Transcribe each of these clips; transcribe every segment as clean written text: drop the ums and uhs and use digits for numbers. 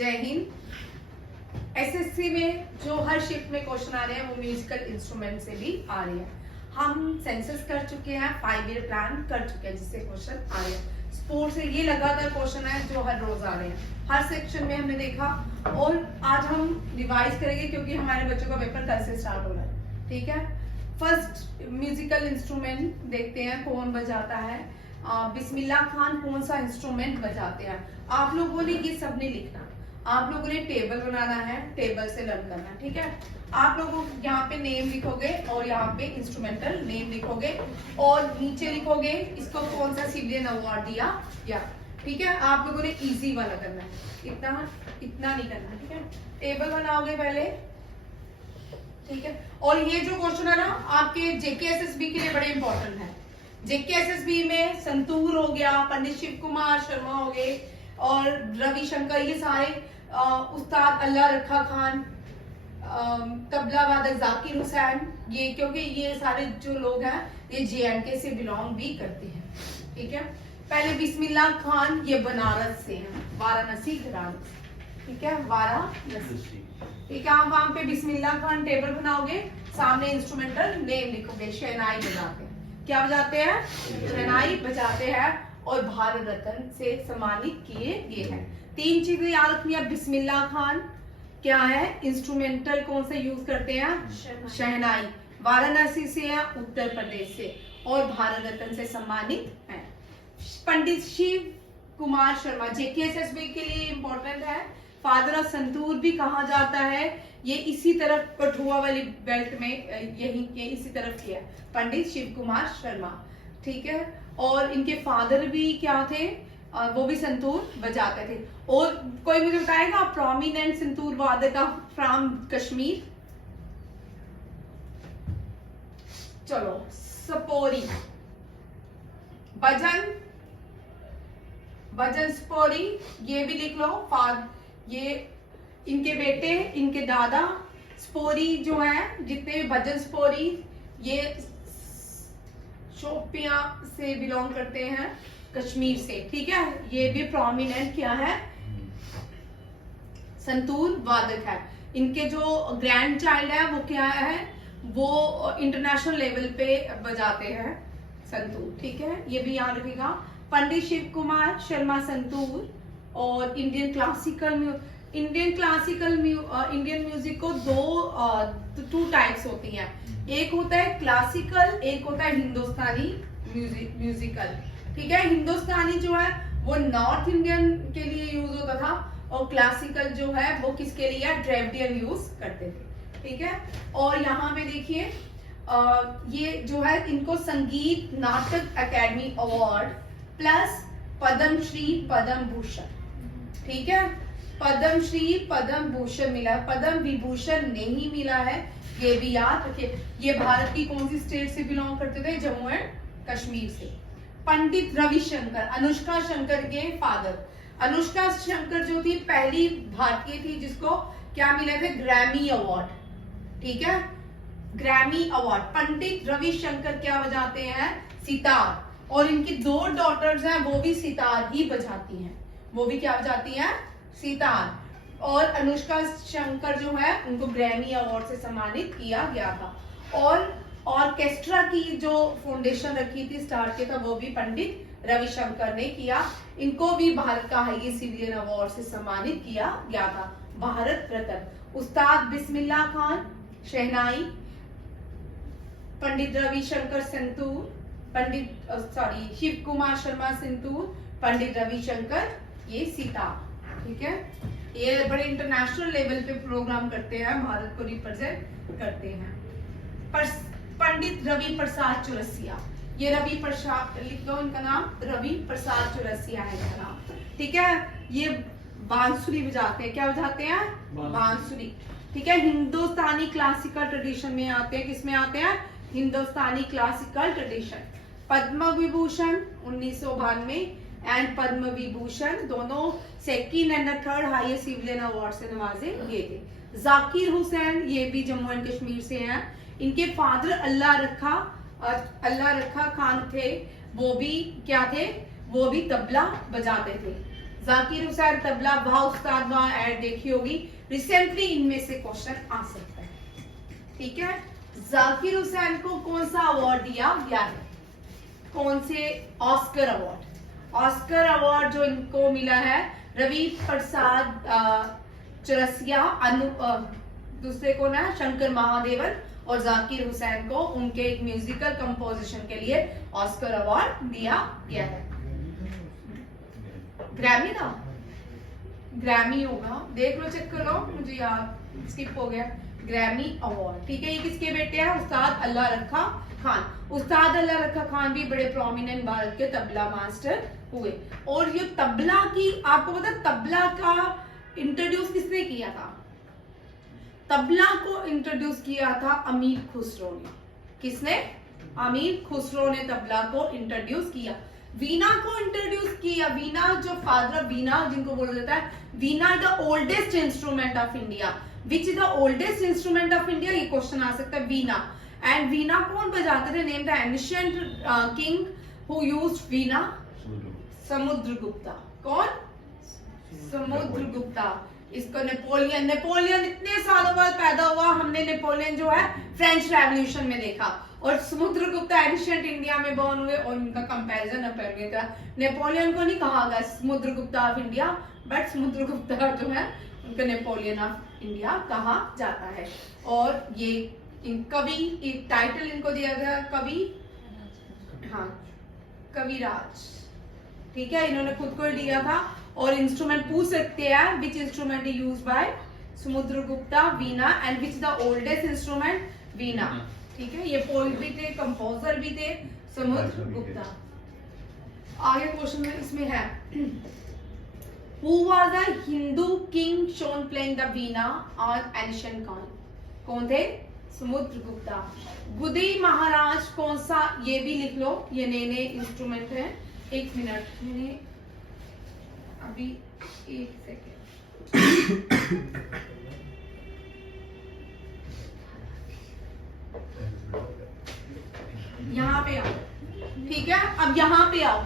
जय हिंद। एसएससी में जो हर शिफ्ट में क्वेश्चन आ रहे हैं वो म्यूजिकल इंस्ट्रूमेंट से भी आ रहे हैं। हम सेंसस कर चुके हैं, 5 ईयर प्लान कर चुके हैं जिससे क्वेश्चन आ रहे हैं। स्पोर्ट्स से ये लगातार क्वेश्चन है जो हर रोज आ रहे हैं, हर सेक्शन में हमने देखा। और आज हम रिवाइज करेंगे क्योंकि हमारे बच्चों का पेपर कल से स्टार्ट हो रहा है। ठीक है, फर्स्ट म्यूजिकल इंस्ट्रूमेंट देखते हैं कौन बजाता है। बिस्मिल्लाह खान कौन सा इंस्ट्रूमेंट बजाते हैं। आप लोगों ने ये सब नहीं लिखना, आप लोगों ने टेबल बनाना है, टेबल से लर्न करना है। ठीक है, आप लोगों यहाँ पे नेम लिखोगे और यहाँ पे इंस्ट्रूमेंटल नेम लिखोगे और नीचे लिखोगे इसको कौन सा सिविलियन अवार्ड दिया या। ठीक है, आप लोगों ने इजी वाला करना है, इतना नहीं करना। ठीक है, टेबल बनाओगे पहले। ठीक है, और ये जो क्वेश्चन है ना आपके जेकेएसएसबी के लिए बड़े इंपॉर्टेंट है। जेकेएसएसबी में संतूर हो गया, पंडित शिव कुमार शर्मा हो गए और रविशंकर, ये सारे उस्ताद अल्लाह रखा खान, तबला वादक जाकिर हुसैन, ये क्योंकि ये सारे जो लोग हैं ये जेएंडके से बिलोंग भी करते हैं। ठीक है, पहले बिस्मिल्लाह खान ये बनारस से हैं, वाराणसी घराना। ठीक है, वाराणसी। ठीक है, आप वहां पे बिस्मिल्लाह खान टेबल बनाओगे, सामने इंस्ट्रूमेंटल नेम लिखोगे। शहनाई बजाते हैं, क्या बजाते हैं? शहनाई बजाते हैं और भारत रत्न से सम्मानित किए गए हैं। 3 चीजें याद रखनी है। बिस्मिल्लाह खान क्या है? इंस्ट्रूमेंटल कौन से यूज करते हैं? शहनाई। वाराणसी से है, उत्तर प्रदेश से, और भारत रत्न से सम्मानित है। पंडित शिव कुमार शर्मा जेकेएसएसबी के लिए इंपॉर्टेंट है। फादर ऑफ संतूर भी कहा जाता है, ये इसी तरफ कठुआ वाली बेल्ट में यही इसी तरफ किया, पंडित शिव कुमार शर्मा। ठीक है, और इनके फादर भी क्या थे? वो भी संतूर बजाते थे। और कोई मुझे बताएगा प्रोमिनेंट संतूर वादक फ्रॉम कश्मीर? चलो, सपोरी, भजन सपोरी, ये भी लिख लो। ये इनके बेटे, इनके दादा सपोरी जो है, जितने भी भजन सपोरी, ये शोपियां से बिलोंग करते हैं, कश्मीर से। ठीक है, ये भी प्रोमिनेंट क्या है? संतूर वादक है। इनके जो ग्रैंड चाइल्ड है वो क्या है? वो इंटरनेशनल लेवल पे बजाते हैं संतूर। ठीक है, ये भी याद रखिएगा। पंडित शिव कुमार शर्मा संतूर और इंडियन म्यूजिक को टू टाइप्स होती हैं। एक होता है क्लासिकल, एक होता है हिंदुस्तानी म्यूजिकल। ठीक है, हिंदुस्तानी जो है वो नॉर्थ इंडियन के लिए यूज होता था और क्लासिकल जो है वो किसके लिए? द्रविडियन यूज करते थे। ठीक है, और यहाँ पे देखिए ये जो है इनको संगीत नाटक academy award plus Padmashri Padma Bhushan. ठीक है, पद्मश्री पद्म भूषण मिला, पद्म विभूषण नहीं मिला है, ये भी याद रखिए। ये भारत की कौन सी स्टेट से बिलोंग करते थे? जम्मू एंड कश्मीर से। पंडित रविशंकर, अनुष्का शंकर के फादर। अनुष्का शंकर जो थी पहली भारतीय थी जिसको क्या मिले थे? Grammy award. ठीक है, ग्रैमी अवार्ड। पंडित रविशंकर क्या बजाते हैं? सितार। और इनकी 2 डॉटर्स हैं, वो भी सितार ही बजाती हैं, वो भी क्या बजाती हैं? सितार। और अनुष्का शंकर जो है उनको ग्रैमी अवार्ड से सम्मानित किया गया था। और ऑर्केस्ट्रा की जो फाउंडेशन रखी थी, स्टार्ट किया था, वो भी पंडित रविशंकर ने किया। इनको भी भारत का हाईएस्ट सिविलियन अवार्ड से सम्मानित किया गया था, भारत रत्न। उस्ताद बिस्मिल्लाह खान शहनाई, पंडित रविशंकर संतूर, शिव कुमार शर्मा संतूर, पंडित रविशंकर ये सितार। ठीक है, ये बड़े इंटरनेशनल लेवल पे प्रोग्राम करते हैं, भारत को रिप्रेजेंट करते हैं। पंडित रवि प्रसाद चौरसिया, ये रवि प्रसाद लिख लो, इनका नाम रवि प्रसाद चौरसिया है इनका नाम। ठीक है, ये बांसुरी बजाते हैं, क्या बजाते हैं? बांसुरी। ठीक है, हिंदुस्तानी क्लासिकल ट्रेडिशन में आते हैं, किसमें आते हैं? Hindustani classical tradition. Padma Vibhushan 1992 and Padma Vibhushan दोनों second and third highest civilian award से नवाजे गए थे। जाकिर हुसैन ये भी जम्मू एंड कश्मीर से हैं। इनके फादर अल्लाह रखा खान थे, वो भी क्या थे? वो भी तबला बजाते थे। जाकिर हुसैन तबला, वाह उस्ताद वाह ऐड देखी होगी, रिसेंटली इनमें से क्वेश्चन आ सकता है। ठीक है, जाकिर हुसैन को कौन सा अवार्ड दिया गया है? कौन से? Oscar award. ऑस्कर अवार्ड जो इनको मिला है, रवि प्रसाद चौरसिया, दूसरे को ना शंकर महादेवन, और जाकिर हुसैन को उनके एक म्यूजिकल कंपोजिशन के लिए ऑस्कर अवार्ड दिया गया है। ग्रैमी था, ग्रैमी होगा, देख लो, चेक कर लो, मुझे याद स्किप हो गया। ग्रैमी अवार्ड, ठीक है। ये किसके बेटे हैं? उस्ताद अल्लाह रखा खान। उस्ताद अल्लाह रखा खान भी बड़े प्रोमिनेंट भारत के तबला मास्टर हुए। और ये तबला की, आपको पता तबला का इंट्रोड्यूस किसने किया था? तबला को इंट्रोड्यूस किया था अमीर खुसरो ने। किसने? अमीर खुसरो ने तबला को इंट्रोड्यूस किया। वीणा को इंट्रोड्यूस किया, वीणा जो फादर ऑफ वीणा जिनको बोला जाता है, veena the oldest instrument of India. Which is the oldest instrument of India? ये क्वेश्चन आ सकता है। वीणा। एंड वीणा कौन बजाते थे? Name the ancient king who used veena? Samudragupta. कौन? समुद्रगुप्ता। इसको नेपोलियन, नेपोलियन इतने सालों बाद पैदा हुआ, हमने नेपोलियन जो है फ्रेंच रेवोल्यूशन में देखा, और समुद्रगुप्ता एंशिएंट इंडिया में बॉर्न हुए, और उनका कंपैरिजन अपेयर था। नेपोलियन को नहीं कहा गया Samudragupta of India, but Samudragupta जो है उनका नेपोलियन ऑफ इंडिया कहा जाता है। और ये कवि, एक टाइटल इनको दिया गया कवि, हाँ कविराज। ठीक है, इन्होंने खुद को दिया था। और इंस्ट्रूमेंट पूछ सकते हैं, which instrument used by Samudragupta? Veena. And which the oldest instrument? Veena. ठीक है, ये पोएट भी थे, कंपोजर भी थे, समुद्रगुप्ता। आगे क्वेश्चन में इसमें है, Who was the Hindu king shown playing the veena on ancient Khan? कौन थे? समुद्रगुप्ता। गुदी महाराज कौन सा? ये भी लिख लो, ये नए नए इंस्ट्रूमेंट हैं। एक मिनट, मैंने अभी एक सेकेंड, यहाँ पे आओ। ठीक है, अब यहाँ पे आओ,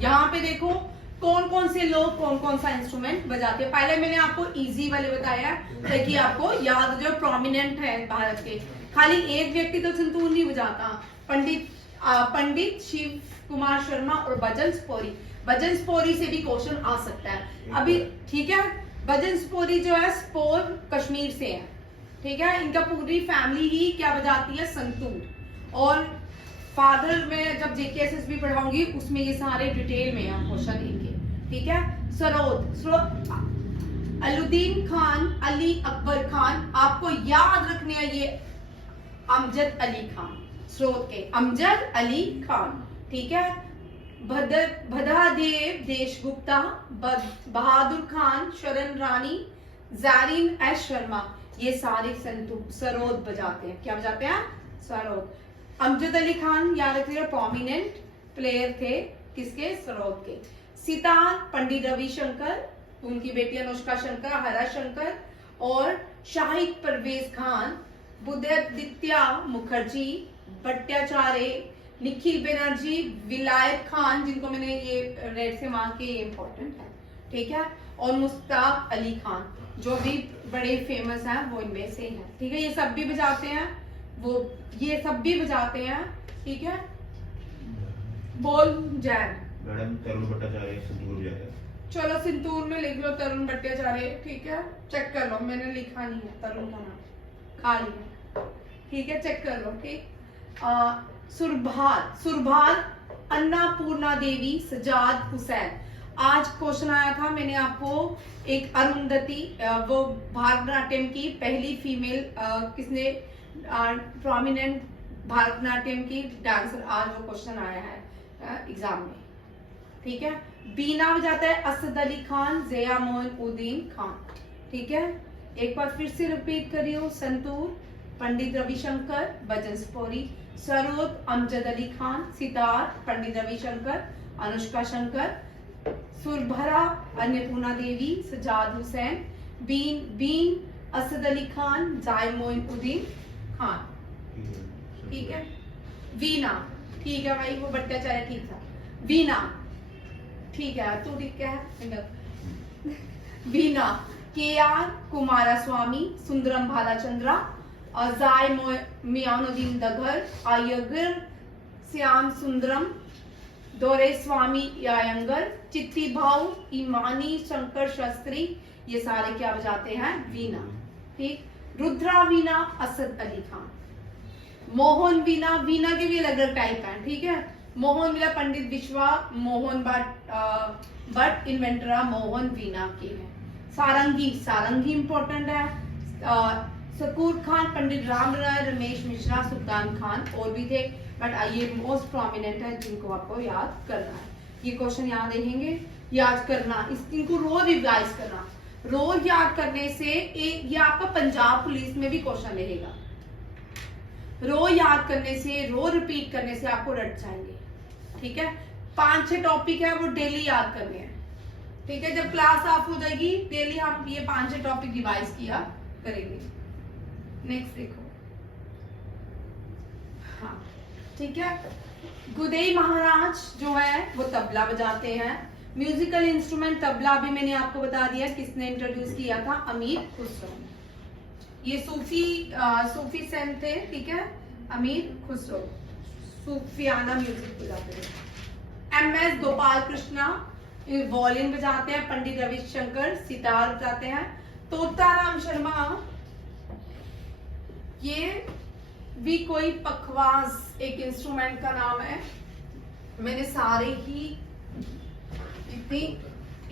यहाँ पे देखो कौन कौन से लोग कौन कौन सा इंस्ट्रूमेंट बजाते हैं। पहले मैंने आपको इजी वाले बताया ताकि आपको याद, जो प्रोमिनेंट है भारत के। खाली एक व्यक्ति तो संतूर नहीं बजाता, पंडित शिव कुमार शर्मा और भजन स्पोरी। भजन स्पोरी से भी क्वेश्चन आ सकता है अभी। ठीक है, भजन स्पोरी जो है स्पोर कश्मीर से है। ठीक है, इनका पूरी फैमिली ही क्या बजाती है? संतूर। और फादर में जब जेकेएसएसबी पढ़ाऊंगी उसमें ये सारे डिटेल में है क्वेश्चन इनके। ठीक है, सरोद, अलुद्दीन खान, अली अकबर खान, आपको याद रखने हैं ये अमजद अली खान, स्रोत के अमजद अली खान। ठीक है, भद्रादेव देशगुप्ता, बहादुर खान, शरण रानी, जारिन एस शर्मा, ये सारे सरोद बजाते हैं। क्या बजाते हैं? सरोद। अमजद अली खान याद रखिएगा, प्रोमिनेंट प्लेयर थे किसके? सरोद के। सितार पंडित रविशंकर, उनकी बेटी अनुष्का शंकर, हरा शंकर, और शाहिद परवेज खान, बुद्धादित्य मुखर्जी, भट्टाचार्य, निखिल बनर्जी, विलायत खान, जिनको मैंने ये रेड से मार्क के, ये इंपॉर्टेंट है। ठीक है, और मुश्ताक अली खान, जो भी बड़े फेमस हैं वो इनमें से हैं। ठीक है, ये सब भी बजाते हैं, वो ये सब भी बजाते हैं। ठीक है, बोल जैन। मैडम तरुण भट्टाचार्य संतूर बजाते हैं। चलो संतूर में लिख लो तरुण भट्टाचार्य। ठीक है, चेक कर लो, मैंने लिखा नहीं है तरुण का नाम, खाली है। ठीक है, चेक कर लो। ठीक, सुरभाल अन्नपूर्णा देवी, सजाद हुसैन। आज क्वेश्चन आया था, मैंने आपको एक अरुंधति, वो भारतनाट्यम की पहली फीमेल किसने प्रोमिनेंट भारतनाट्यम की डांसर, आज वो क्वेश्चन आया है एग्जाम में। ठीक है, बीना बजाता है असद अली खान, ज़िया मोइनुद्दीन खान। ठीक है, एक बार फिर से रिपीट करियो, संतूर पंडित रविशंकर, भजन स्पोरी, सरोद अमजद अली खान, सितार पंडित रविशंकर, अनुष्का शंकर, सुरभरा अन्नपूर्णा देवी, सजाद हुसैन, बीन असद अली खान, ज़िया मोइनुद्दीन खान। ठीक है, वीणा, ठीक है भाई, वो भट्टाचार्य ठीक था। वीणा, ठीक है, तू ठीक है। वीना, के.आर. कुमारस्वामी, सुंदरम भालाचंद्रा, अजाय मियानुद्दीन दगर, अयगर श्याम सुंदरम, दोरेस्वामी यायंगर, चित्ती भाऊ, इमानी शंकर शास्त्री, ये सारे क्या बजाते हैं? वीणा। ठीक। रुद्रा वीणा, असद अली खान। मोहन वीणा, वीणा के भी अलग अलग टाइप हैं, ठीक है। मोहन वीणा पंडित विश्वा मोहन भट्ट इन्वेंटरा मोहन वीणा के हैं। सारंगी, सारंगी इंपॉर्टेंट है। सकूर खान, पंडित राम राय, रमेश मिश्रा, सुल्तान खान, और भी थे, बट ये मोस्ट प्रोमिनेंट है जिनको आपको याद करना है। ये क्वेश्चन याद रहेंगे, याद करना, इनको रोज रिवाइज करना। रोज याद करने से ये आपका पंजाब पुलिस में भी क्वेश्चन रहेगा। रोज याद करने से, रोज रिपीट करने से आपको रट जाएंगे, ठीक है। 5-6 टॉपिक है वो डेली याद करने हैं, ठीक है। जब क्लास ऑफ हो जाएगी डेली हम ये 5-6 टॉपिक रिवाइज किया करेंगे। नेक्स्ट देखो, हाँ ठीक है। गुदेई महाराज जो है वो तबला बजाते हैं। म्यूजिकल इंस्ट्रूमेंट तबला अभी मैंने आपको बता दिया किसने इंट्रोड्यूस किया था, अमीर खुसरो। ये सूफी सेंट थे, ठीक है, अमीर खुसरो, सूफियाना म्यूजिक बजाते थे। एम.एस. गोपाल कृष्णा वॉलिन बजाते हैं। पंडित रविशंकर सितार बजाते हैं। तोताराम शर्मा, ये भी कोई पखवाज एक इंस्ट्रूमेंट का नाम है। मैंने सारे ही इतनी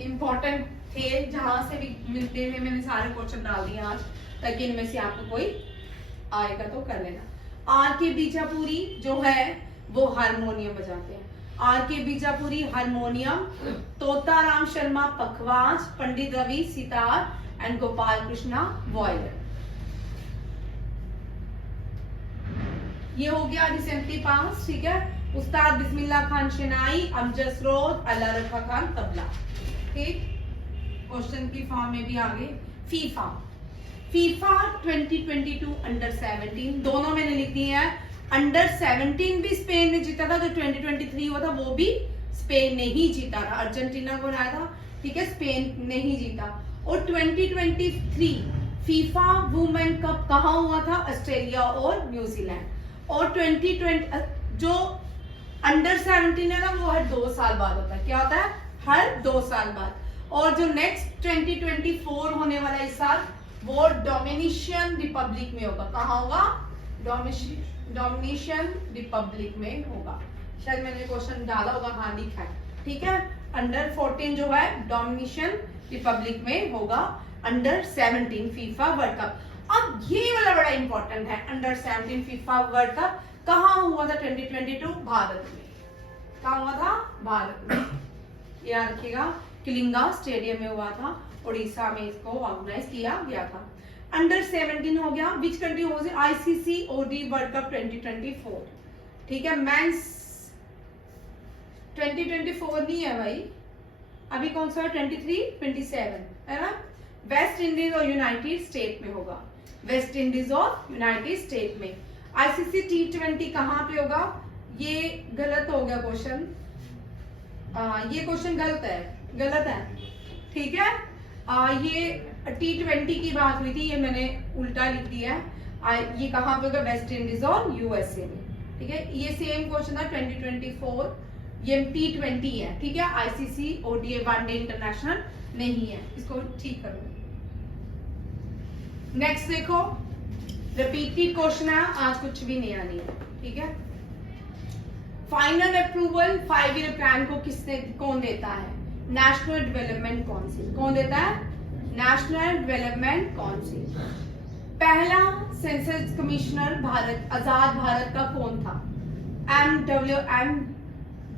इंपॉर्टेंट थे जहां से भी मिलते हैं मैंने सारे क्वेश्चन डाल दिए आज, ताकि इनमें से आपको कोई आएगा तो कर लेना। आर के बीजापुरी जो है वो हारमोनियम बजाते हैं। R K Bijapuri harmonium, Totaram Sharma pakhawaj, Pandit Ravi sitar and Gopal Krishna violin. ये हो गया रिसेंटली पास, ठीक है। उस्ताद बिस्मिल्लाह खान शनाई, अमजद सरोद, अल्लाह रखा खान तबला, ठीक। क्वेश्चन की फॉर्म में भी आगे। फीफा 2022 अंडर 17 दोनों मैंने लिख दिए हैं। अंडर 17 भी स्पेन ने जीता था, जो 2023 हुआ था वो भी स्पेन ने ही जीता था। अर्जेंटीना को हराया था, ठीक है, स्पेन ने ही जीता। और 2023 फीफा वुमेन कप कहाँ हुआ था? ऑस्ट्रेलिया और न्यूजीलैंड। और 2020 जो अंडर 17 है ना वो हर 2 साल बाद होता है। क्या होता है? हर 2 साल बाद। और जो नेक्स्ट 2024 होने वाला इस साल वो डोमिनिशियन रिपब्लिक में होगा। कहाँ होगा? डोमिनिशियन रिपब्लिक में होगा। शायद मैंने क्वेश्चन डाला होगा, हाँ लिखा है, ठीक है। अंडर 14 जो है डोमिनिशियन रिपब्लिक में होगा। Under 17 FIFA world cup. अब ये वाला बड़ा इंपॉर्टेंट है, अंडर 17 फीफा वर्ल्ड कप कहाँ हुआ था? 2022 भारत में। कहाँ हुआ था? भारत में। याद रखिएगा, कलिंगा स्टेडियम में हुआ था, उड़ीसा में इसको ऑर्गेनाइज किया गया था। अंडर 17 हो गया। Which country host ICC OD world cup 2024, ठीक है। मेंस 2024 नहीं है भाई, अभी कौन सा है? 23, 27 है ना। वेस्ट इंडीज और यूनाइटेड स्टेट में होगा। वेस्ट इंडीज और यूनाइटेड स्टेट में। ICC T20 कहाँ पे होगा? ये गलत हो गया क्वेश्चन, ये क्वेश्चन गलत है, ठीक है। ये T20 की बात हुई थी, ये मैंने उल्टा लिख दिया है। ये कहाँ पे होगा? वेस्ट इंडीज और USA में, ठीक है। ये सेम क्वेश्चन था 2024, ये T20 है, ठीक है। ICC ODI वनडे इंटरनेशनल नहीं है, इसको ठीक करो। नेक्स्ट देखो, रिपीटेड क्वेश्चन है, आज कुछ भी नया नहीं है, ठीक है। फाइनल अप्रूवल 5 ईयर प्लान को कौन देता है? National development council. कौन देता है? National development council. पहला सेंसस कमिश्नर भारत, आजाद भारत का कौन था? MWM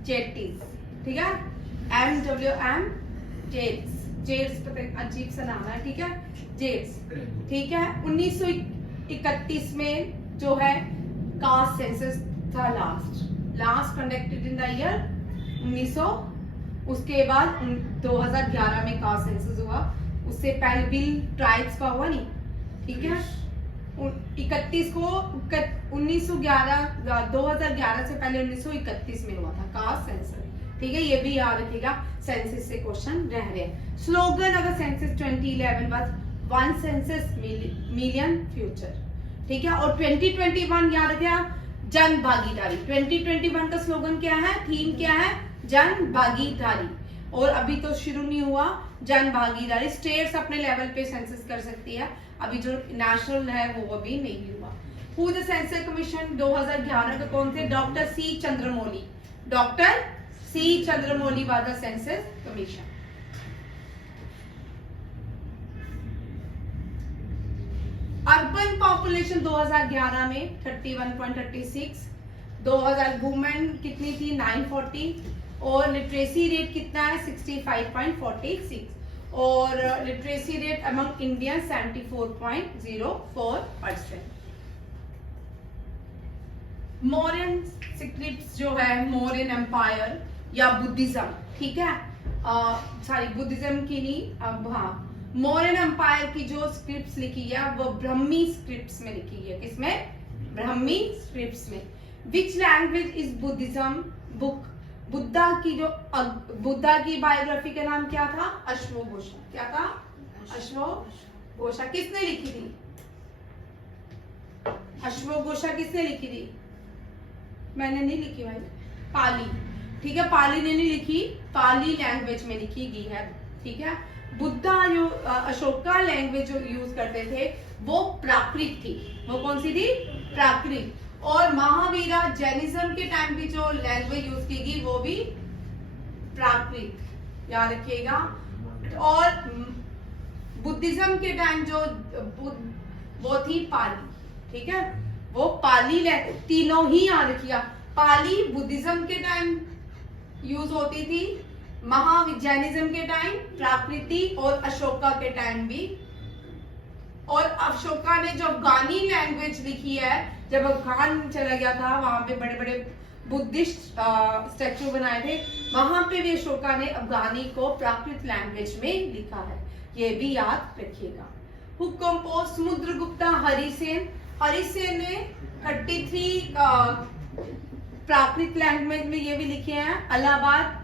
जेट्स, ठीक है। MWM जेट्स अजीब सा नाम है, ठीक है, जेट्स, ठीक है। 1931 में जो है कास्ट सेंसस था, last conducted in the year 1900। उसके बाद 2011 में कास्ट सेंसस हुआ। उससे पहले बिल ट्राइब्स का हुआ नहीं, ठीक है। 31 को 1911 2011 से पहले 1931 में हुआ था कास्ट सेंसस, ठीक है। ये भी याद रखिएगा। सेंसस से क्वेश्चन रह रहे हैं। स्लोगन अगर सेंसस 2011 बस वन सेंसस मिलियन फ्यूचर, ठीक है। और 2021 याद रखिए जन भागीदारी। 2021 का स्लोगन क्या है, थीम क्या है, जन भागीदारी। और अभी तो शुरू नहीं हुआ जन भागीदारी, स्टेट्स अपने लेवल पे सेंसस कर सकती है, अभी जो नेशनल है वो अभी नहीं हुआ। हु द सेंसस कमीशन 2011 का कौन थे, doctor C Chandramouli. Doctor C Chandramouli was the census commission. Urban population 2011 में 31.36, 2000 वुमेन कितनी थी 940, और लिटरेसी रेट कितना है 65.46, और literacy rate among Indian 74.04%। Mauryan scripts जो है, मौर्यन एम्पायर या बुद्धिज्म, ठीक है, सॉरी बुद्धिज्म की नहीं, अब हाँ मौर्यन एम्पायर की जो स्क्रिप्ट्स लिखी है वो ब्रह्मी स्क्रिप्ट्स में लिखी है। किसमें, ब्रह्मी स्क्रिप्ट्स में। Which language is Buddhism book, Buddha की जो बुद्धा की बायोग्राफी का नाम क्या था, अश्वघोषा। क्या था, अश्वघोषा। किसने लिखी थी, अश्वघोषा किसने लिखी थी, मैंने नहीं लिखी भाई, पाली, ठीक है, पाली ने नहीं लिखी, पाली लैंग्वेज में लिखी गई है, ठीक है। बुद्धा जो अशोका लैंग्वेज जो यूज करते थे वो प्राकृत थी, वो कौन सी थी, प्राकृत। और महावीरा जैनिज्म के टाइम भी जो लैंग्वेज यूज की गई वो भी प्राकृत, याद रखिएगा। और बुद्धिज्म के टाइम जो वो थी पाली, ठीक है, वो पाली, तीनों ही याद रखिएगा। पाली बुद्धिज्म के टाइम यूज होती थी, जैनिज्म के टाइम प्राकृति, और अशोका के टाइम भी। और अशोका ने जो अफगानी लैंग्वेज लिखी है, जब अफगान चला गया था वहां पे बड़े बड़े बुद्धिस्ट स्टैचू बनाए थे, वहां पे भी अशोका ने अफगानी को प्राकृत लैंग्वेज में लिखा है, ये भी याद रखिएगा। Who compose Samudragupta, Harisen. हरिसेन ने 33 प्राकृत लैंग्वेज में ये भी लिखे हैं। इलाहाबाद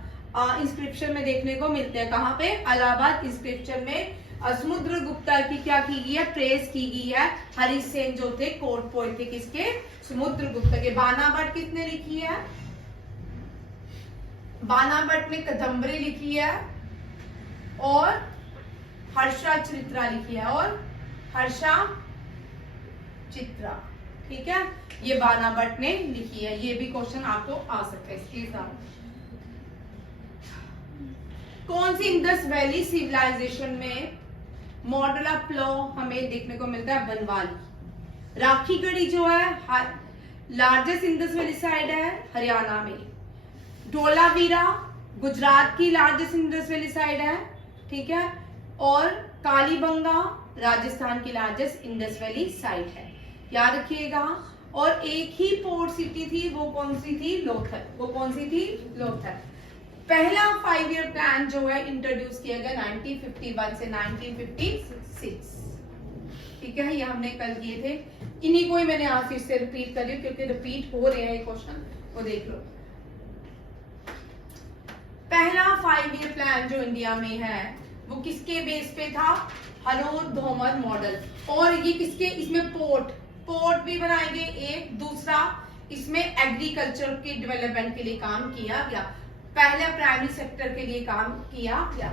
इंस्क्रिप्शन में देखने को मिलते हैं, कहाँ पे, इलाहाबाद इंस्क्रिप्शन में समुद्रगुप्ता की क्या की गई है, प्रेस की गई है। हरिसेन जो थे कोर्ट पोएट थे किसके, समुद्रगुप्ता के। बाना भट्ट किसने लिखी है, बाना भट्ट ने कादंबरी लिखी है, और हर्षा चित्रा लिखी है, और हर्षा चित्रा, ठीक है, ये बाना भट्ट ने लिखी है। ये भी क्वेश्चन आपको आ सकता है इसके साथ। कौन सी इंडस वैली सिविलाइजेशन में मॉडल ऑफ लॉ हमें देखने को मिलता है, बनवाली। राखीगढ़ी जो है लार्जेस्ट इंडस वैली साइड है हरियाणा में। धोलावीरा गुजरात की लार्जेस्ट इंडस वैली साइड है, ठीक है, और कालीबंगा राजस्थान की लार्जेस्ट इंडस वैली साइड है, याद रखिएगा। और एक ही पोर्ट सिटी थी, वो कौन सी थी, लोथल। वो कौन सी थी, लोथल। पहला 5 ईयर प्लान जो है इंट्रोड्यूस किया गया 1951 से 1956, ठीक है, ये हमने कल किए थे। इन्हीं को ही मैंने आज फिर से रिपीट कर दिया क्योंकि रिपीट हो रहे हैं क्वेश्चन, वो देख लो। पहला 5 ईयर प्लान जो इंडिया में है वो किसके बेस पे था, हरोद धोमर मॉडल। और ये किसके, इसमें पोर्ट भी बनाए गए एक, दूसरा इसमें एग्रीकल्चर के डेवलपमेंट के लिए काम किया गया। पहले प्राइमरी सेक्टर के लिए काम किया गया।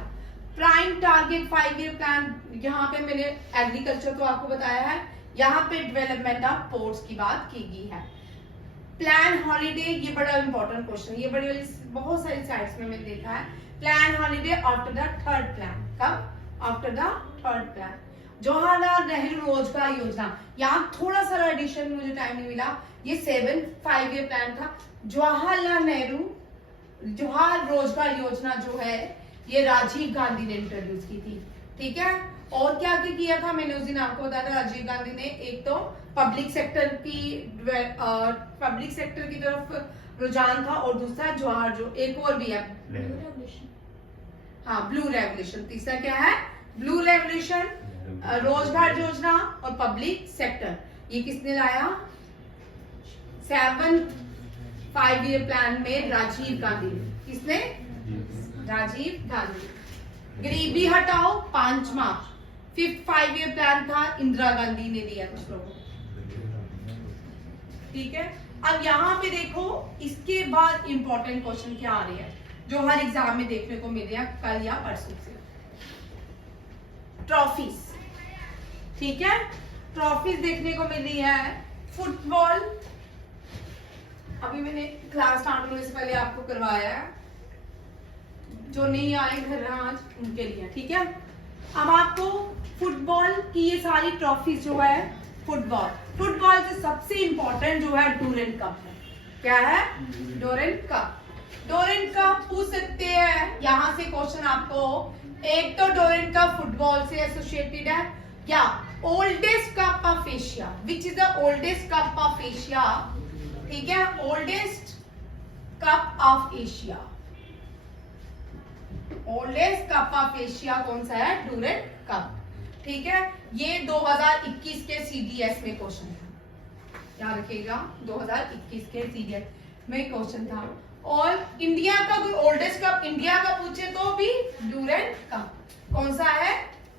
प्राइम टारगेट 5 ईयर प्लान, यहाँ पे मैंने एग्रीकल्चर तो आपको बताया है, यहाँ पे डेवलपमेंट ऑफ पोर्ट्स की बात की गई है। प्लान हॉलीडे, ये बड़ा इंपॉर्टेंट क्वेश्चन, ये बड़ी बहुत सारी साइट्स में मैंने देखा है। Plan holiday after the third plan, कब, after the third plan. Jawaharlal Nehru Rozgar Yojana, यहाँ थोड़ा सा एडिशन, मुझे टाइम नहीं मिला, ये 5 ईयर प्लान था। जवाहरलाल नेहरू जवाहर रोजगार योजना जो है ये राजीव गांधी ने इंट्रोड्यूस की थी, ठीक है। और क्या किया था, मैंने उस दिन आपको बताया था, राजीव गांधी ने एक तो पब्लिक सेक्टर की तरफ रुझान था, और दूसरा जवाहर जो एक और भी है, हाँ ब्लू रेवोल्यूशन। तीसरा क्या है, ब्लू रेवोल्यूशन, रोजगार योजना और पब्लिक सेक्टर। ये किसने लाया, 7 5 ईयर प्लान में राजीव गांधी। किसने, राजीव गांधी। गरीबी हटाओ 5वां, 5th 5 ईयर प्लान था, इंदिरा गांधी ने दिया था लोगों को। ठीक है, अब यहाँ पे देखो इसके बाद इंपॉर्टेंट क्वेश्चन क्या आ रहे हैं जो हर एग्जाम में देखने को मिल रहा है कल या परसों से। ट्रॉफीज, ठीक है, ट्रॉफीज देखने को मिल रही है। फुटबॉल अभी मैंने क्लास स्टार्ट होने से पहले आपको करवाया है, जो नहीं आए घर आज उनके लिए, ठीक है। अब आपको फुटबॉल की ये सारी ट्रॉफीज जो है, फुटबॉल से सबसे इंपॉर्टेंट जो है डूरेंट कप है। क्या है? Durand cup. डूरेंट कप पूछ सकते हैं, यहाँ से क्वेश्चन आपको, एक तो डूरेंट कप फुटबॉल से एसोसिएटेड है, या oldest cup of Asia, which is the oldest cup of Asia, ठीक है, oldest cup of Asia, oldest cup of Asia कौन सा है? डूरेंट कप, ठीक है। ये 2021 के सीडीएस में क्वेश्चन था, याद रखिएगा 2021 के सीडीएस में क्वेश्चन था। और इंडिया का ओल्डेस्ट कप इंडिया का पूछे तो भी डूरेंट कप, कौन सा है?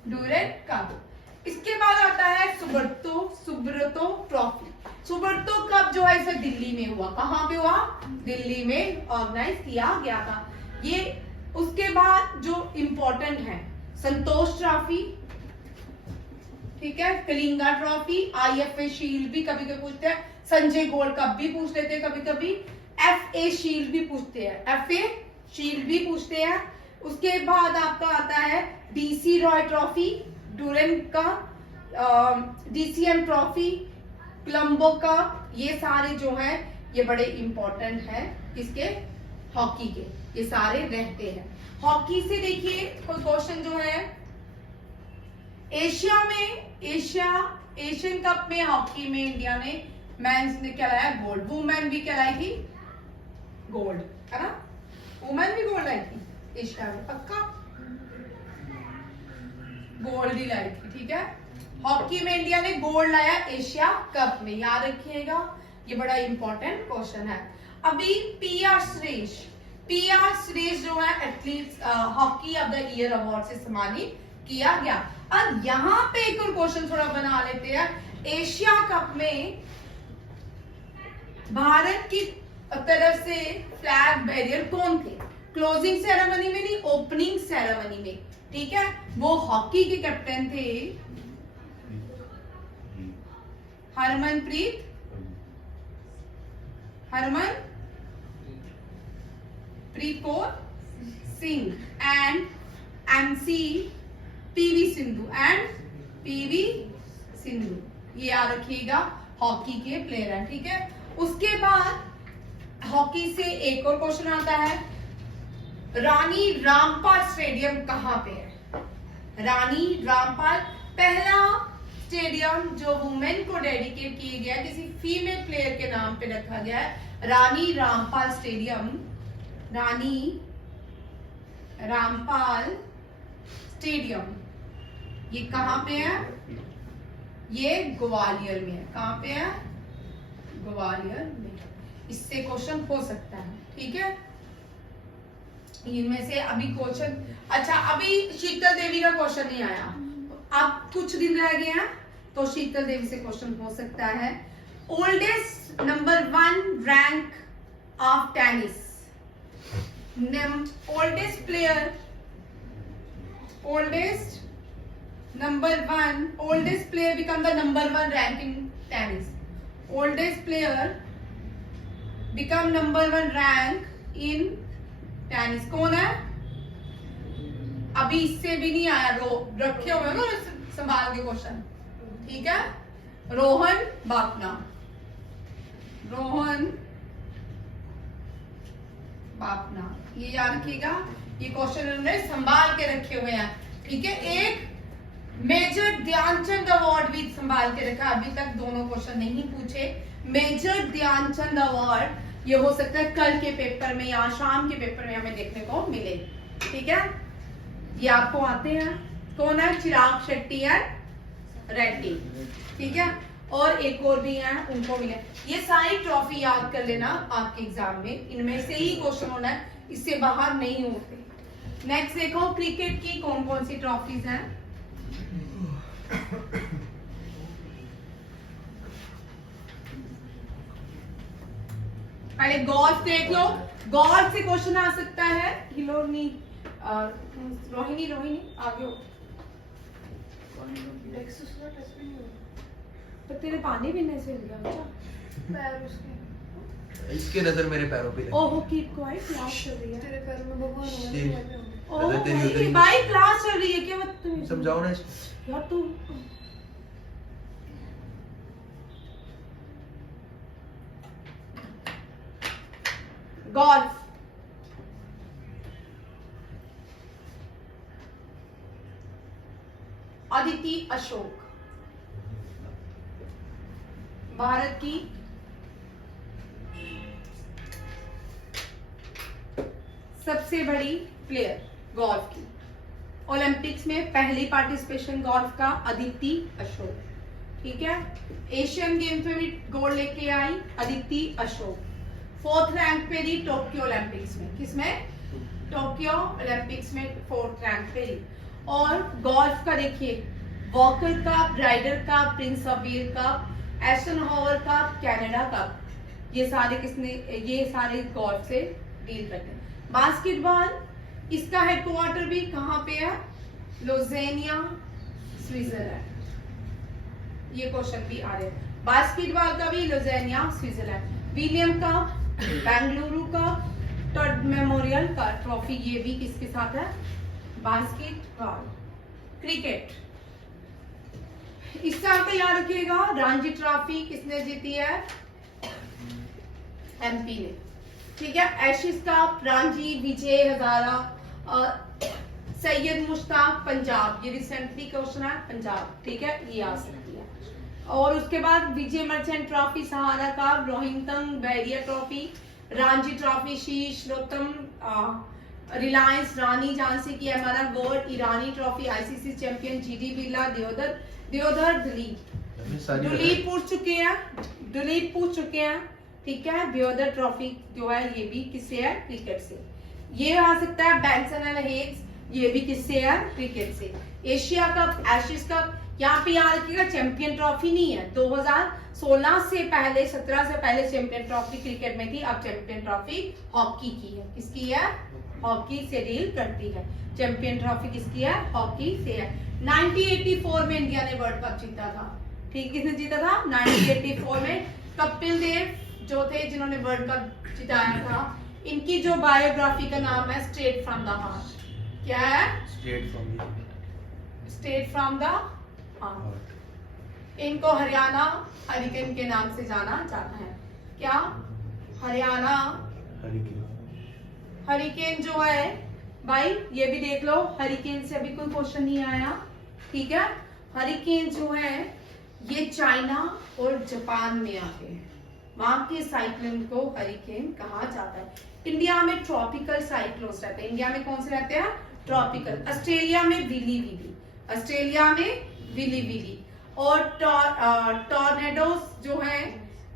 Durand cup. इसके बाद आता है सुब्रतो ट्रॉफी। सुब्रतो कप जो है इसे दिल्ली में हुआ, कहाँ पे हुआ? दिल्ली में ऑर्गेनाइज किया गया था ये। उसके बाद जो इंपॉर्टेंट है, संतोष ट्रॉफी, ठीक है, कलिंगा ट्रॉफी, आईएफए शील्ड भी कभी कभी पूछते हैं, संजय गोल्ड कप भी पूछ लेते हैं कभी कभी, एफए शील्ड भी पूछते हैं, एफए शील्ड भी पूछते हैं। उसके बाद आपका आता है डीसी रॉय ट्रॉफी, डूरेंट का, डीसीएम ट्रॉफी, क्लम्बो का, ये सारे जो है ये बड़े इंपॉर्टेंट है किसके? हॉकी के, ये सारे रहते हैं। हॉकी से देखिए कोई क्वेश्चन जो है, एशिया में, एशियन कप में हॉकी में इंडिया ने, मेंस ने क्या लाया? गोल्ड। वुमेन भी क्या लाई थी? गोल्ड, है ना, वुमेन भी गोल्ड लाई थी एशिया में, पक्का गोल्ड ही लाई थी, ठीक है। हॉकी में इंडिया ने गोल्ड लाया एशिया कप में, याद रखिएगा, ये बड़ा इंपॉर्टेंट क्वेश्चन है। अभी पीआर सुरेश जो है athlete hockey of the year award से सम्मानित किया गया। अब यहाँ पे एक और क्वेश्चन थोड़ा बना लेते हैं। एशिया कप में भारत की तरफ से फ्लैग बैरियर कौन थे? क्लोजिंग सेरेमनी में नहीं, ओपनिंग सेरेमनी में, ठीक है। वो हॉकी के कैप्टन थे Harmanpreet Kaur Singh and MC PV Sindhu, ये याद रखिएगा, हॉकी के प्लेयर हैं, ठीक है। उसके बाद हॉकी से एक और क्वेश्चन आता है, रानी रामपाल स्टेडियम कहाँ पे है? रानी रामपाल पहला स्टेडियम जो वुमेन को डेडिकेट किया गया, किसी फीमेल प्लेयर के नाम पे रखा गया है, रानी रामपाल स्टेडियम, रानी रामपाल स्टेडियम, ये कहाँ पे है? ये ग्वालियर में है। कहाँ पे है? ग्वालियर में। इससे क्वेश्चन हो सकता है, ठीक है। इनमें से अभी क्वेश्चन, अच्छा अभी शीतल देवी का क्वेश्चन नहीं आया, अब कुछ दिन रह गए हैं तो शीतल देवी से क्वेश्चन हो सकता है। Oldest number 1 rank of tennis, oldest player, oldest player become the number 1 rank in tennis, oldest player become number 1 rank in tennis, कौन है? अभी इससे भी नहीं आया, रखे हुए ना संभाल के क्वेश्चन, ठीक है। रोहन बापना, ये याद रखिएगा, ये क्वेश्चन उन्होंने संभाल के रखे हुए हैं, ठीक है। एक मेजर ध्यानचंद अवार्ड भी संभाल के रखा, अभी तक दोनों क्वेश्चन नहीं पूछे। मेजर ध्यानचंद अवार्ड ये हो सकता है कल के पेपर में या शाम के पेपर में हमें देखने को मिले, ठीक है। ये आपको आते हैं, कौन है? चिराग शेट्टी एंड रेड्डी, ठीक है। और एक और भी हैं, उनको मिले। ये सारी ट्रॉफी याद कर लेना आपके एग्जाम में, इनमें से ही क्वेश्चन होना है, इससे बाहर नहीं होते। नेक्स्ट देखो क्रिकेट की कौन कौन सी ट्रॉफीज हैं। पहले गोल्फ देख लो, गोल्फ से क्वेश्चन आ सकता है। हिलोनी रोहिणी आगे हो। तो तेरे पानी पीने से हिल गया बच्चा पैर उसके। इसकी नजर मेरे पैरों पे लगी। ओह कीप क्वाइट, क्लास चल रही है। तेरे पैर में भगवान Shit. है। ओह नजर तेरी उधर भाई, ही। भाई क्लास चल रही है क्या बदतमीज। समझाओ ना इसको। यार तू गोल्फ अदिति अशोक भारत की सबसे बड़ी प्लेयर गोल्फ की। ओलंपिक्स में पहली पार्टिसिपेशन गोल्फ का अदिति अशोक, ठीक है। एशियन गेम्स में भी गोल्ड लेके आई अदिति अशोक। 4th रैंक पे रही टोक्यो ओलंपिक्स में। किसमें? टोक्यो ओलंपिक्स में 4th रैंक पे रही। और गोल्फ का देखिए, Walker Cup, Ryder Cup, Prince of Wales Cup, Eisenhower Cup, Canada Cup, ये सारे गोल्फ से डील करते हैं। बास्केटबॉल, इसका हेडक्वार्टर भी कहाँ पे है? लोजेनिया, स्विट्जरलैंड। ये क्वेश्चन भी आ रहे हैं। बास्केटबॉल का भी लोजेनिया, Switzerland. William cup, Bengaluru cup, टड मेमोरियल का ट्रॉफी, ये भी किसके साथ है? बास्केटबॉल। क्रिकेट, इसका आपको याद रखिएगा, रणजी ट्रॉफी किसने जीती है? एमपी ने, ठीक है। एशिज कप, रणजी, विजय हजारा, सैयद मुश्ताक, पंजाब, ये रिसेंटली क्वेश्चन है, पंजाब, ठीक है, ये आ सकती है। और उसके बाद Vijay Merchant trophy, Sahara cup, Rohinton Baria trophy, Ranji trophy, शीश लोतम, रिलायंस, रानी झांसी की हमारा gold, Irani trophy, ICC champion GD Birla, Deodhar Duleep पूछ चुके हैं, ठीक है। देवधर ट्रॉफी जो है ये भी किससे है? क्रिकेट से। ये आ सकता है बेंसन एंड हेग्स, ये भी किससे है? क्रिकेट से। एशिया कप, एशिज कप, यहाँ पे याद रखिएगा चैंपियन ट्रॉफी नहीं है। 2016 से पहले, 17 से पहले चैंपियन ट्रॉफी क्रिकेट में थी, अब चैंपियन ट्रॉफी हॉकी की है। किसकी है? हॉकी से डील करती है। चैंपियन ट्रॉफी किसकी है? हॉकी से है। 1984 में इंडिया ने वर्ल्ड कप जीता था, ठीक, किसने जीता था? 1984 में कपिल देव जो थे जिन्होंने वर्ल्ड कप जिताया था। इनकी जो बायोग्राफी का नाम है स्ट्रेट फ्रॉम द हार्ट। क्या है? Straight from the heart. इनको हरियाणा हरिकेन के नाम से जाना जाता है। क्या? हरियाणा हरिकेन जो है भाई, ये भी देख लो, हरिकेन से अभी कोई क्वेश्चन नहीं आया, ठीक है। हरिकेन जो है ये चाइना और जापान में आते हैं, वहां के साइक्लोन को हरिकेन कहा जाता है। इंडिया में ट्रॉपिकल साइक्लोन्स रहते हैं। इंडिया में कौन से रहते हैं? ट्रॉपिकल। ऑस्ट्रेलिया में विली विली, और टॉर्नेडोस जो है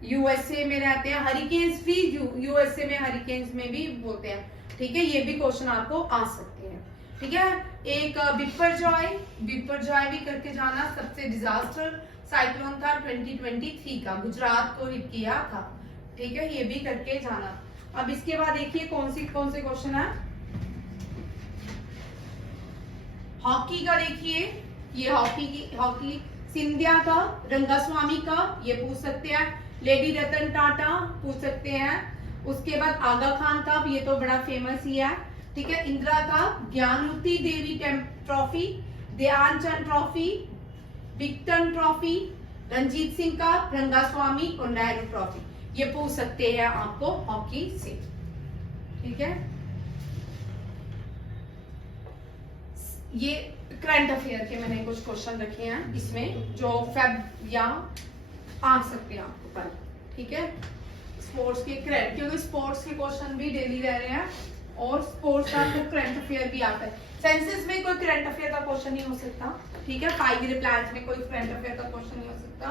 यूएसए में रहते हैं। हरिकेन्स भी यूएसए में हरिकेन्स में भी बोलते हैं, ठीक है। ये भी क्वेश्चन आपको आ सकते हैं, ठीक है। एक बिपरजॉय भी करके जाना, सबसे डिजास्टर साइक्लोन था 2023 का, गुजरात को हिट किया था, ठीक है, ये भी करके जाना। अब इसके बाद देखिए कौन से क्वेश्चन है। हॉकी का देखिए, ये हॉकी सिंधिया का, रंगास्वामी का, ये पूछ सकते हैं। लेडी रतन टाटा पूछ सकते हैं। उसके बाद आगा खान का, ये तो बड़ा फेमस ही है, ठीक है। इंदिरा का, Gyanvati Devi trophy, Dhyanchand trophy, Beighton trophy, Ranjit Singh का, रंगास्वामी और नेहरू ट्रॉफी, ये पूछ सकते हैं आपको हॉकी से, ठीक है। ये करंट अफेयर के मैंने कुछ क्वेश्चन रखे हैं इसमें, जो फेब या आ सकते हैं आपको कल, ठीक है। स्पोर्ट्स के करंट, क्योंकि स्पोर्ट्स के क्वेश्चन भी डेली रह रहे हैं और स्पोर्ट्स का तो करंट अफेयर भी आता है। सेंसस में कोई करंट अफेयर का क्वेश्चन नहीं हो सकता, ठीक है। 5 ईयर प्लान में कोई करंट अफेयर का क्वेश्चन नहीं हो सकता।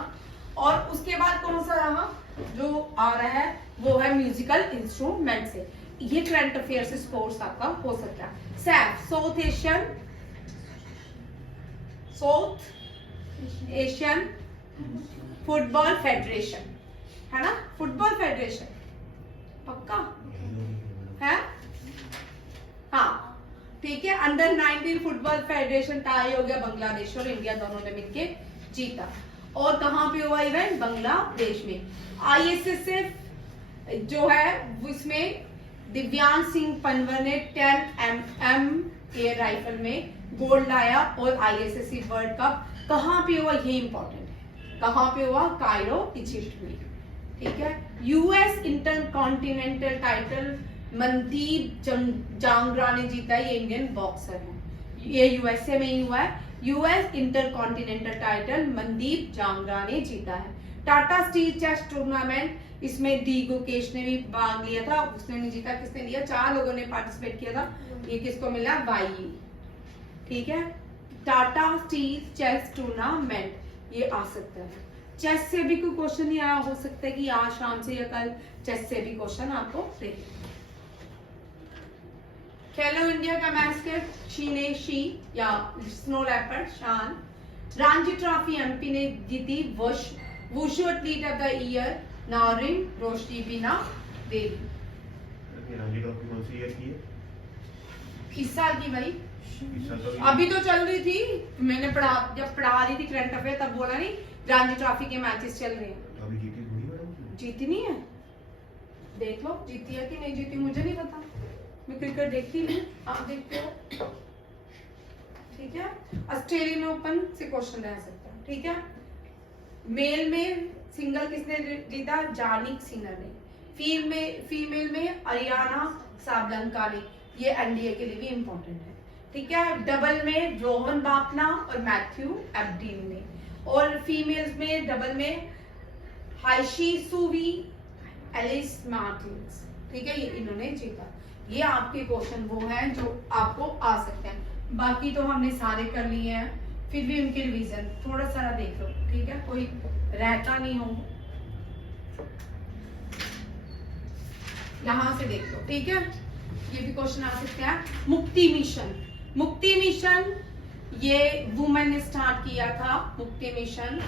और उसके बाद कौन सा रहा जो आ रहा है, वो है म्यूजिकल इंस्ट्रूमेंट से। ये करंट अफेयर से स्पोर्ट्स आपका हो सकता है। Saif south Asian football federation, है ना, फुटबॉल फेडरेशन पक्का है, हाँ ठीक है। अंडर 19 फुटबॉल फेडरेशन का ये हो गया, बांग्लादेश और इंडिया दोनों ने मिलके जीता। और कहाँ पे हुआ इवेंट, बांग्लादेश में। ISSF जो है उसमें दिव्यांश सिंह पनवर ने 10 mm एयर राइफल में गोल्ड लाया। और ISSC वर्ल्ड कप कहाँ पे हुआ, ये इंपॉर्टेंट है, कहाँ पे हुआ, कायरो इजिप्ट में, ठीक है। US intercontinental title Mandeep Jangra ने जीता, ये इंडियन बॉक्सर है, ये USA में ही हुआ है। US intercontinental title Mandeep Jangra ने जीता है। टाटा स्टील चेस टूर्नामेंट, इसमें डी गुकेश ने भी भाग लिया था, उसने नहीं जीता, किसने लिया, 4 लोगों ने पार्टिसिपेट किया था, ये किसको मिला, वाई, ठीक है। टाटा स्टील चेस टूर्नामेंट ये आ सकता है। चेस से भी कोई क्वेश्चन नहीं आया, हो सकता है कि आज शाम से या कल चेस से भी क्वेश्चन आपको दे। खेलो इंडिया का मैस्कट शिनेशी या स्नो लेपर्ड शान। रणजी ट्रॉफी एमपी ने जीती। Wushu athlete of the year Naorem Roshibina Devi. Ranji trophy कौन सी ईयर की है? इस साल की भाई, इस साल तो अभी तो चल रही थी, मैंने जब पढ़ा रही थी करंट अफेयर तब बोला नहीं, रणजी ट्रॉफी के मैचेस चल रहे हैं। अभी जीती थोड़ी मैडम, जीती नहीं है, देख लो जीती है कि नहीं जीती, मुझे नहीं पता, मैं क्रिकेट देखती नहीं, आप देखते हो, ठीक है। ऑस्ट्रेलियन ओपन से क्वेश्चन रह सकता है, ठीक है। मेल में सिंगल किसने जीता, जानिक सिनर ने। फीमेल में अरियाना साबलंका ने, ये एनडीए के लिए भी इंपॉर्टेंट है, ठीक है। डबल में रोहन बापना और मैथ्यू एब्डीन ने। और फीमेल्स में डबल में हाइशी सुवी एलिस मार्टिन्स, ठीक है, ये इन्होंने जीता। ये आपके क्वेश्चन वो हैं जो आपको आ सकते हैं, बाकी तो हमने सारे कर लिए हैं, फिर भी उनके रिवीजन थोड़ा सा देख लो, ठीक है, कोई रहता नहीं हो, यहां से देख लो, ठीक है। ये भी क्वेश्चन आ सकते हैं। मुक्ति मिशन ये वुमेन ने स्टार्ट किया था, मुक्ति मिशन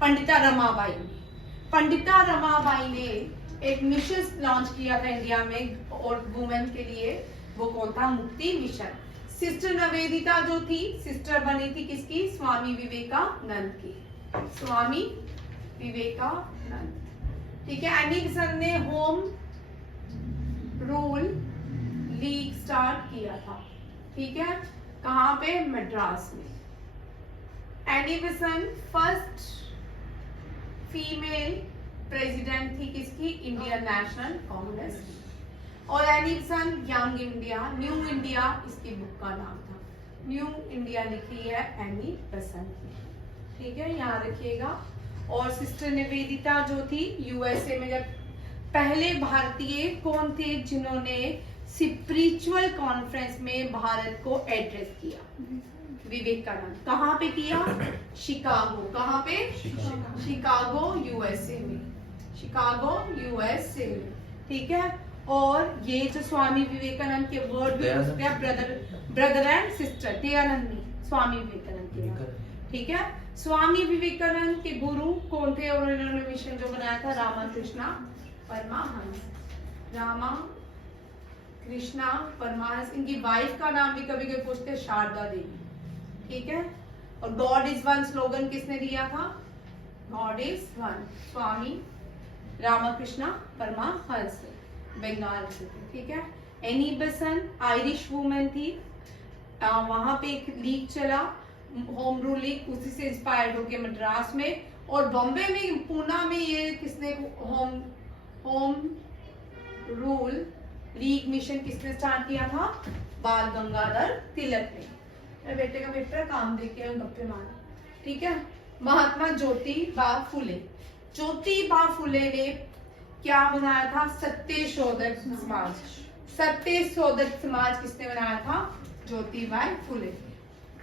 पंडिता रमाबाई ने एक मिशन लॉन्च किया था इंडिया में और वुमेन के लिए, वो कौन था, मुक्ति मिशन। सिस्टर निवेदिता जो थी, सिस्टर बनी थी किसकी, स्वामी विवेकानंद की, स्वामी विवेकानंद, ठीक है। एनी बेसेंट ने होम रूल लीग स्टार्ट किया था, ठीक है, कहां पे, मद्रास में। Annie Besant first female president थी किसकी, इंडियन नेशनल कांग्रेस की। और Annie Besant young India, new India इसकी बुक का नाम था, न्यू इंडिया लिखी है एनी बेसेंट की, ठीक है, यहाँ रखिएगा। और सिस्टर निवेदिता जो थी, यूएसए में जब पहले भारतीय कौन थे जिन्होंने स्पिरिचुअल कॉन्फ्रेंस में भारत को एड्रेस किया, विवेकानंद। कहाँ पे किया, शिकागो, कहाँ पे, शिकागो यूएसए में, शिकागो यूएसए में, ठीक है। और ये जो स्वामी विवेकानंद के वर्ड भी उसके ब्रदर एंड सिस्टर, दयानंद नहीं, स्वामी विवेकानंद के, ठीक है। स्वामी विवेकानंद के गुरु कौन थे और उन्होंने मिशन जो बनाया था, रामकृष्णा परमहंस, रामकृष्णा परमहंस। इनकी वाइफ का नाम भी कभी कभी पूछते, शारदा देवी, ठीक है। और गॉड इज वन स्लोगन किसने दिया था, गॉड इज वन, स्वामी रामकृष्णा परमहंस, बंगाल से थे, ठीक है। एनी बेसेंट आयरिश वुमेन थी, वहां पे एक लीग चला, होम रूल लीग, उसी से इंस्पायर्ड होके मद्रास में। और बॉम्बे में, पूना में ये किसने होम रूल लीग मिशन किसने स्टार्ट किया था, बाल गंगाधर तिलक ने। मेरे बेटे का पेपर काम देके गप्पे मारा, ठीक है। महात्मा ज्योतिबा फुले ने क्या बनाया था, सत्य शोधक समाज। सत्य शोधक समाज किसने बनाया था, ज्योतिबा फुले।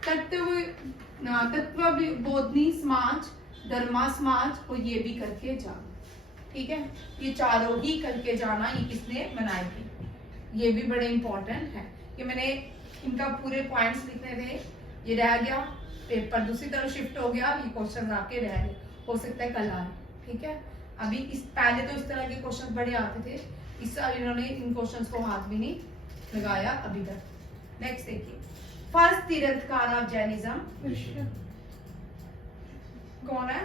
तत्व बोधनी समाज, धर्मा समाज, और ये भी करके जाना, ठीक है, ये चारों ही करके जाना, ये किसने बनाई थी, ये भी बड़े इंपॉर्टेंट है कि मैंने इनका पूरे पॉइंट्स लिखने थे, ये रह गया, पेपर दूसरी तरफ शिफ्ट हो गया, ये क्वेश्चन आके रह गए, हो सकता है कल आए, ठीक है। अभी इस पहले तो इस तरह के क्वेश्चन बड़े आते थे, इस साल इन्होंने इन क्वेश्चंस को हाथ भी नहीं लगाया अभी तक। नेक्स्ट देखिए, फर्स्ट तीर्थकार ऑफ जैनिज्म कौन है?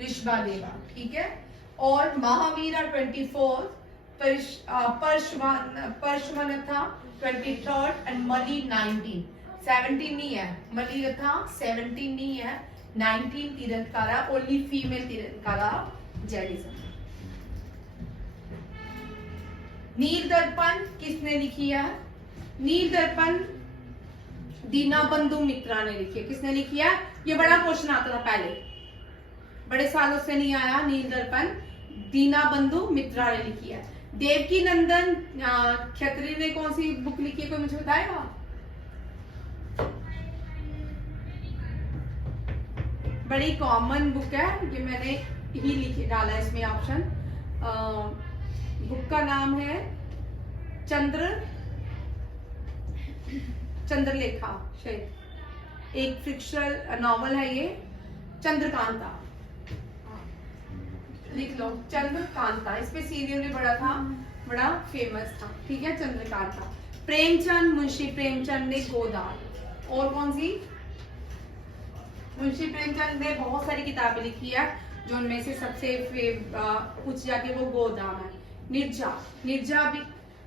ऋषभादेवा, ठीक है। और महावीरा 24, परशुमनथा 23rd एंड मली 19। 17 नहीं है, मलीरथा 17 नहीं है, 19 तीर्थकारा, ओनली फीमेल तीर्थकारा जैनिज्म। नील दर्पण किसने लिखी है? नील दर्पण दीनबंधु मित्रा ने लिखी है। किसने लिखी है? ये बड़ा क्वेश्चन आता था पहले, बड़े सालों से नहीं आया। नील दर्पण दीनबंधु मित्रा ने लिखी है। देवकी नंदन खत्री ने कौन सी बुक लिखी है, कोई मुझे बताएगा? बड़ी कॉमन बुक है, ये मैंने ही लिखी डाला इसमें ऑप्शन। बुक का नाम है चंद्रलेखा, शायद एक फिक्शनल नॉवल है ये, चंद्रकांता लिख लो, चंद्रकांता। इस पे सीरियल भी बड़ा था, बड़ा फेमस था, ठीक है, चंद्रकांता। प्रेमचंद, मुंशी प्रेमचंद ने गोदान। और कौन सी? मुंशी प्रेमचंद ने बहुत सारी किताबें लिखी है, जो उनमें से सबसे कुछ जाके वो गोदान है।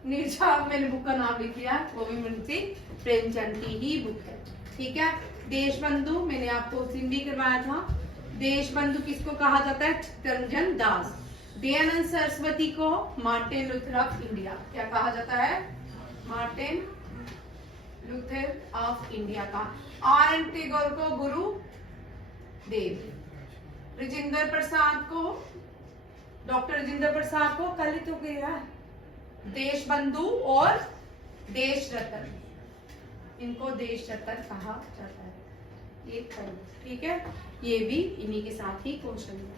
निर्जा मैंने बुक का नाम लिख लिया, वो भी मुंशी प्रेमचंद की ही बुक है, ठीक है। देशबंधु मैंने आपको हिंदी करवाया था। देशबंधु किसको कहा जाता है? चित्तरंजन दास। दयानंद सरस्वती को मार्टिन लूथर ऑफ इंडिया क्या कहा जाता है? मार्टिन लूथर ऑफ इंडिया का। आर.एन. टैगोर को गुरु देव। राजेंद्र प्रसाद को, डॉक्टर राजेंद्र प्रसाद को कल तो गया देशबंधु और देश रत्न, इनको देश रत्न कहा जाता है, ये ठीक है। ये भी इन्हीं के साथ ही क्वेश्चन है।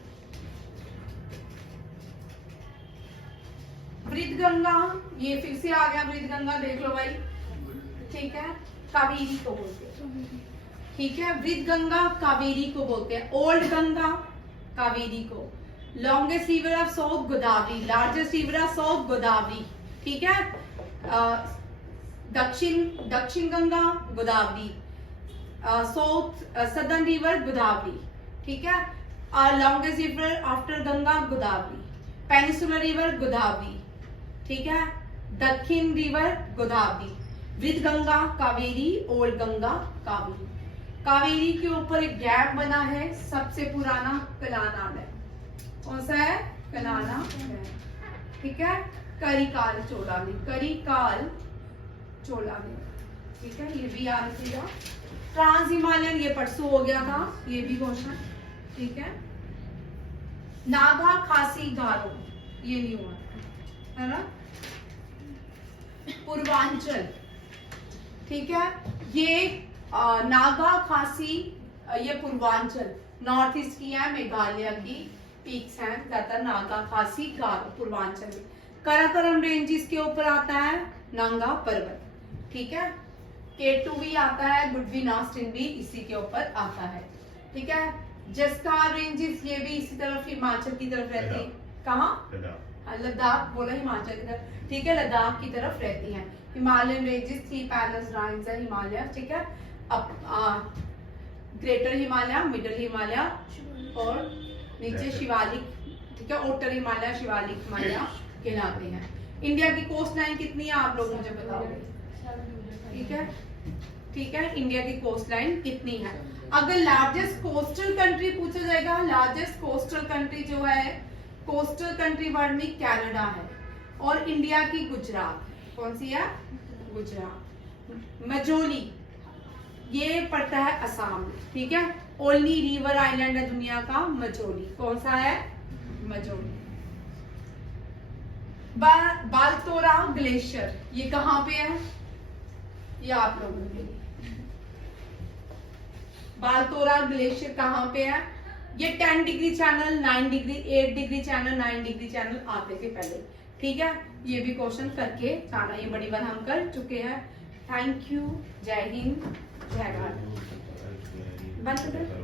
वृद्धगंगा, ये फिर से आ गया वृद्धगंगा, देख लो भाई, ठीक है। कावेरी को बोलते हैं, ठीक है। वृद्धगंगा कावेरी को बोलते हैं। ओल्ड गंगा कावेरी को। Longest river of south Godavari, largest river of south Godavari, ठीक है। दक्षिण Ganga Godavari, south southern river Godavari, ठीक है। Longest river after Ganga Godavari. Peninsular river Godavari, ठीक है। दक्षिण रिवर गोदावरी। वृद्ध गंगा कावेरी, ओल्ड गंगा कावेरी। कावेरी के ऊपर एक गैप बना है, सबसे पुराना कलाना है। कौन सा है? कलाना है, ठीक है। करिकाल चोलानी, करिकाल चोलानी, ठीक है, ये भी याद रखिएगा। ट्रांस हिमालयन, ये परसों हो गया था, ये भी क्वेश्चन, ठीक है। नागा खासी गारो, ये नहीं हुआ है ना। पूर्वांचल, ठीक है, ये नागा खासी, ये पूर्वांचल नॉर्थ ईस्ट की है, मेघालय की पीक्स हैं ज्यादातर नागा खासी गारो पूर्वांचल में। कराकोरम रेंजेस के ऊपर आता है नांगा पर्वत, ठीक है। K2 भी आता है, गुडवी नास्टिन भी इसी के ऊपर आता है, ठीक है। जस्कार रेंजेस, ये भी इसी तरफ हिमाचल की तरफ रहती है। कहाँ? लद्दाख बोला, हिमाचल की तरफ, ठीक है, लद्दाख की तरफ रहती हैं। हिमालयन रेंजेस, 3 पैरेलल लाइंस है हिमालय, ठीक है। ग्रेटर हिमालय, मिडिल हिमालय और नीचे शिवालिक, ठीक है। उत्तर हिमालय, शिवालिक हिमालय कहलाते हैं। इंडिया की कोस्ट लाइन कितनी है, आप लोग मुझे बताओगे, ठीक है, ठीक है। इंडिया की कोस्ट लाइन कितनी है? अगर लार्जेस्ट कोस्टल कंट्री पूछा जाएगा, लार्जेस्ट कोस्टल कंट्री जो है, कोस्टल कंट्री वर्ल्ड में कनाडा है, और इंडिया की गुजरात, कौन सी है? गुजरात। मजोली, ये पड़ता है असम, ठीक है। ओनली रिवर आइलैंड है दुनिया का मजोली, कौन सा है? मजोली। बालतोरा ग्लेशियर, ये कहाँ पे है? ये आप लोगों के लिए बालतोरा ग्लेशियर कहाँ पे है? ये 10 degree channel, 9 degree, 8 degree channel, 9 degree channel आते थे पहले, ठीक है, ये भी क्वेश्चन करके जाना, ये बड़ी बार हम कर चुके हैं। थैंक यू, जय हिंद, जय भारत। बंद कर दो।